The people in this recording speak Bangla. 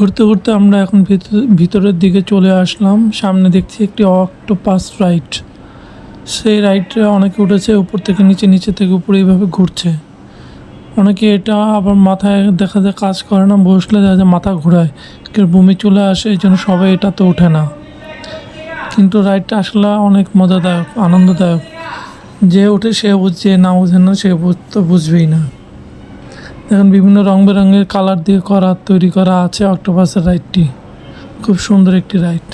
ঘুরতে ঘুরতে আমরা এখন ভিতরের দিকে চলে আসলাম। সামনে দেখছি একটি অক্টোপাস রাইড। সেই রাইডটা অনেকে উঠেছে, উপর থেকে নিচে, নিচে থেকে উপরে এইভাবে ঘুরছে। অনেকে এটা আবার মাথায় দেখা যায় কাজ করে না, বসলে দেখা যায় মাথা ঘোরায়, কেউ বমি চলে আসে, এই জন্য সবাই এটা তো ওঠে না। কিন্তু রাইডটা আসলে অনেক মজাদায়ক, আনন্দদায়ক। যে ওঠে সে বুঝছে, না বোঝে না সে তো বুঝবেই না। এখন বিভিন্ন রং বেরঙের কালার দিয়ে তৈরি করা আছে অক্টোপাসের রাইডটি। খুব সুন্দর একটি রাইড।